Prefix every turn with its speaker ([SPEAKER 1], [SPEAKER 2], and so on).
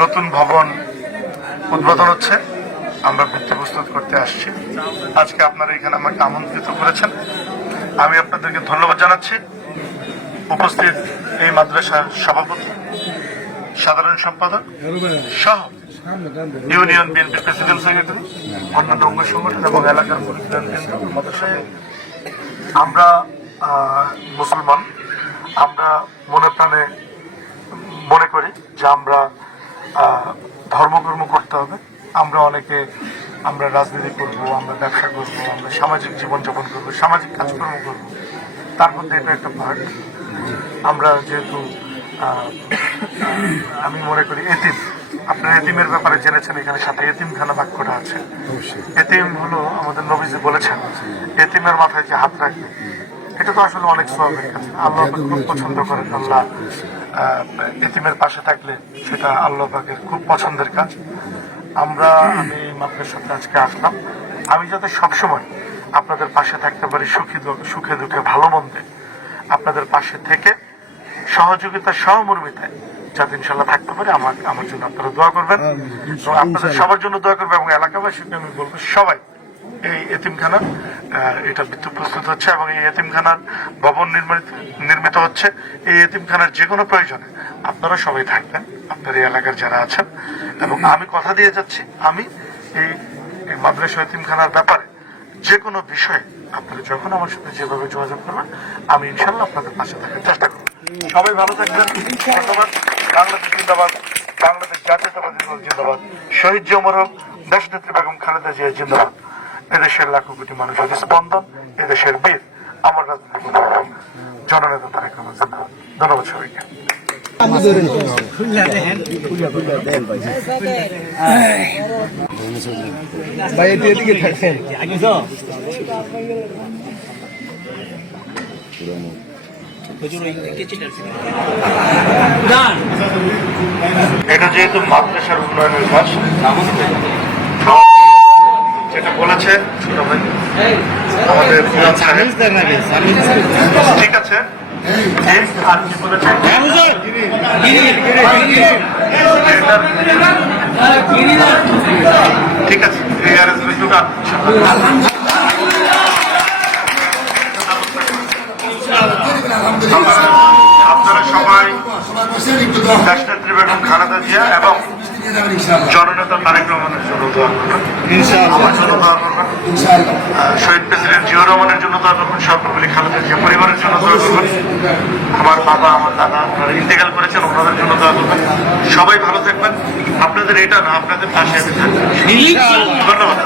[SPEAKER 1] নতুন ভবন উদ্বোধন হচ্ছে। আমরা ভিত্তি প্রস্তুত করতে আসছি। আজকে আপনারা এখানে আমাকে আমন্ত্রিত করেছেন। আমি আপনাদেরকে ধন্যবাদ জানাচ্ছি। উপস্থিত এই মাদ্রাসার সভাপতি সাধারণ সম্পাদক সহ ইউনিয়ন বিএনপি প্রেসিডেন্ট সেক্রেটারি অন্যান্য অঙ্গ সংগঠন এবং এলাকার আমরা মুসলমান। আমরা মনে প্রাণে মনে করি যে আমরা ধর্মকর্ম করতে হবে। আমরা অনেকে, আমরা রাজনীতি করব, আমরা ব্যবসা করব, আমরা সামাজিক জীবনযাপন করব, সামাজিক কাজকর্ম করব। তার মধ্যে এটা একটা পার্ট আমরা যেহেতু আমি মনে করি এতিম। আপনারা এতিমের ব্যাপারে জেনেছেন এখানে সাথে এতিমখানা বাক্যটা আছে। এতিম হলো আমাদের নবীজি বলেছেন এতিমের মাথায় যে হাত রাখবে এটা তো আসলে অনেক কাছে আল্লাহ খুব পছন্দ করেন আল্লাহ। এতিমের পাশে থাকলে সেটা আল্লাহ পাকের খুব পছন্দের কাজ। আমরা আমি আপনার সাথে আজকে আসলাম। আমি যাতে সবসময় আপনাদের পাশে থাকতে পারি সুখী সুখে দুঃখে ভালো মন্দে আপনাদের পাশে থেকে সহযোগিতা সহমর্মিতায় যাতে ইনশাল্লাহ থাকতে পারে আমার আমার জন্য আপনারা দোয়া করবেন। এবং আপনাদের সবার জন্য দোয়া করবেন এবং এলাকাবাসীকে আমি বলব সবাই এই এতিমখানা এটা বিদ্যুৎ প্রস্তুত হচ্ছে এবং এই এতিমখানার ভবন নির্মিত নির্মিত হচ্ছে। এই এতিমখানার যে কোনো প্রয়োজনে আপনারা সবাই থাকবেন আপনার এই এলাকার যারা আছেন। এবং আমি কথা দিয়ে যাচ্ছি আমি এই এই মাদ্রাসা এতিমখানার ব্যাপারে যে কোনো বিষয়ে আপনারা যখন আমার সাথে যেভাবে যোগাযোগ করবেন আমি ইনশাল্লাহ আপনাদের পাশে থাকার চেষ্টা করব। সবাই ভালো থাকবেন। ধন্যবাদ বাংলাদেশ জিন্দাবাদ বাংলাদেশ জাতীয়তাবাদী দল জিন্দাবাদ। শহীদ জমর হক দেশ নেত্রী বেগম খালেদা জিয়া জিন্দাবাদ। এদেশের লাখো কোটি মানুষের স্পন্দন এদেশের বীর আমার রাজনীতি জননেতা তারেক রহমান জিন্দাবাদ। ধন্যবাদ সবাইকে।
[SPEAKER 2] ভাই এদিকে থাকছেন
[SPEAKER 1] এটা যেহেতু মাদ্রাসার উন্নয়নের কাজ যেটা বলেছে আমাদের ঠিক আছে। আর কি বলেছে? ঠিক আছে অ্যারেঞ্জমেন্টটা আপনারা সবাই দেশনেত্রী বেগম খালেদা জিয়া এবং জননেতা তারেক রহমানের জন্য দোয়া আমার জন্য দোয়া করবেন। শহীদ প্রেসিডেন্ট জিয়া রহমানের জন্য দোয়া করবেন। সর্বোপরি খালেদা জিয়া পরিবারের জন্য দোয়া করবেন। আমার বাবা আমার দাদা আপনারা ইন্তেকাল করেছেন ওনাদের জন্য দোয়া করবেন। সবাই ভালো থাকবেন। আপনাদের এটা না আপনাদের পাশে আমি থাকবেন ধন্যবাদ।